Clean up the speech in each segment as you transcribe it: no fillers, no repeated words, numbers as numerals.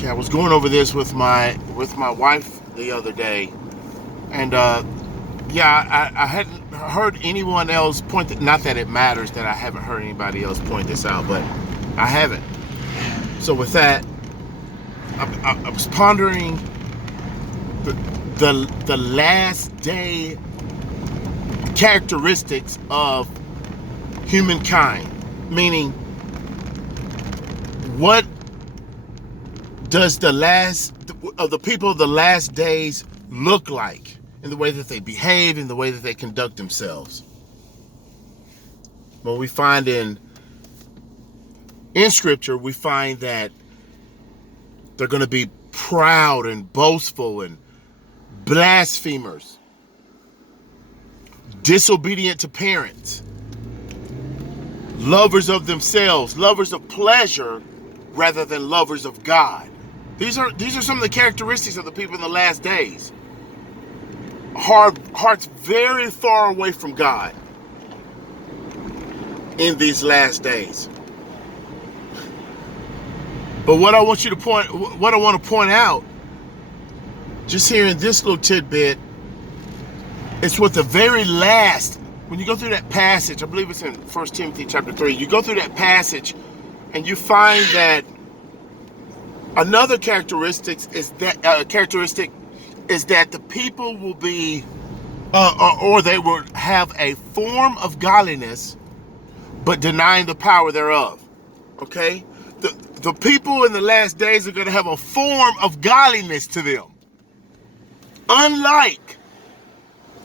Okay, I was going over this with my wife the other day, and yeah, I hadn't heard anyone else point that. Not that it matters that I haven't heard anybody else point this out, but I haven't. So with that, I was pondering the, the last day characteristics of humankind, meaning what does the people of the last days look like in the way that they behave, in the way that they conduct themselves. Well, we find in scripture, we find that they're going to be proud and boastful and blasphemers, disobedient to parents, lovers of themselves, lovers of pleasure rather than lovers of God. These are some of the characteristics of the people in the last days. Hearts very far away from God in these last days. But what I want to point out, just hearing this little tidbit, it's what the very last, when you go through that passage, I believe it's in 1 Timothy chapter 3, you go through that passage and you find that another characteristic is that the people will be, or they will have a form of godliness, but denying the power thereof. Okay, the people in the last days are going to have a form of godliness to them, unlike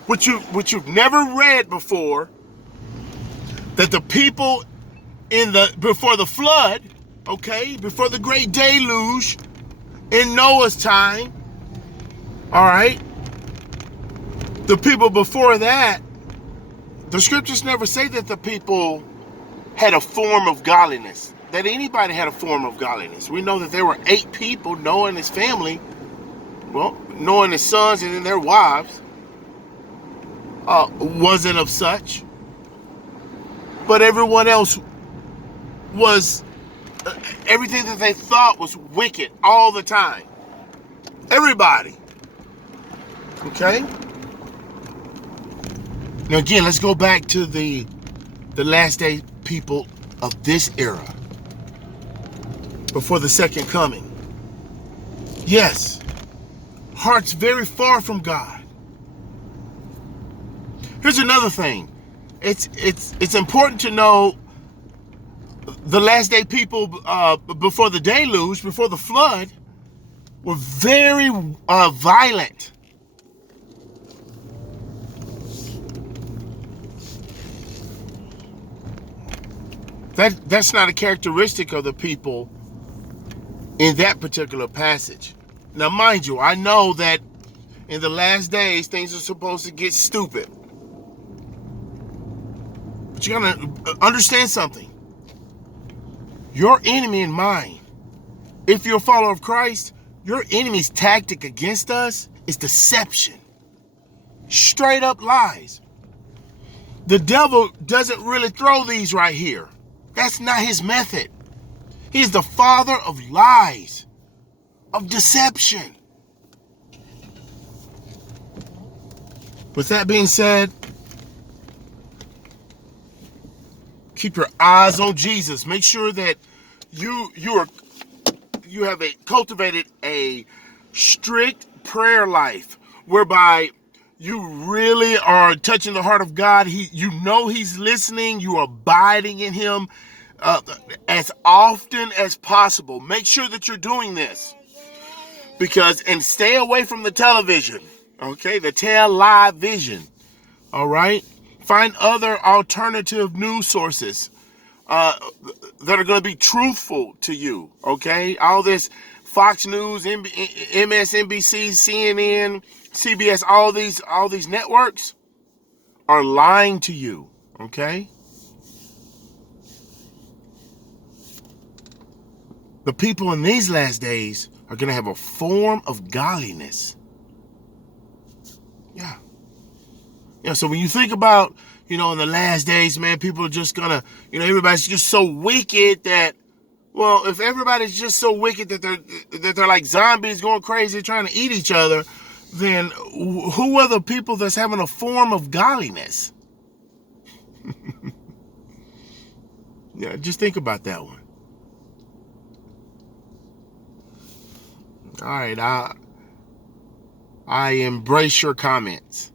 what you've never read before. That the people before the flood, okay, before the great deluge, in Noah's time, all right, the people before that, the scriptures never say that the people had a form of godliness, that anybody had a form of godliness. We know that there were 8 people, Noah and his family, well, Noah and his sons and then their wives, wasn't of such. But everyone else was, everything that they thought was wicked all the time. Everybody. Okay? Now again, let's go back to the last day people of this era, before the second coming. Yes, hearts very far from God. Here's another thing. It's important to know the last day people before the deluge, before the flood, were very violent. That's not a characteristic of the people in that particular passage. Now, mind you, I know that in the last days, things are supposed to get stupid. But you gotta understand something. Your enemy and mine, if you're a follower of Christ, your enemy's tactic against us is deception. Straight up lies. The devil doesn't really throw these right here. That's not his method. He's the father of lies, of deception. With that being said, keep your eyes on Jesus. Make sure that you have cultivated a strict prayer life whereby you really are touching the heart of God. You know He's listening. You are abiding in Him as often as possible. Make sure that you're doing this, and stay away from the television. Okay, the live vision. All right, find other alternative news sources that are going to be truthful to you. Okay, all this Fox News, MSNBC, CNN, CBS, all these networks are lying to you. Okay, the people in these last days are going to have a form of godliness. Yeah. So when you think about, in the last days, man, people are just gonna, everybody's just so wicked that Well, if everybody's just so wicked that they're like zombies going crazy trying to eat each other, then who are the people that's having a form of godliness? Yeah, just think about that one. All right, I embrace your comments.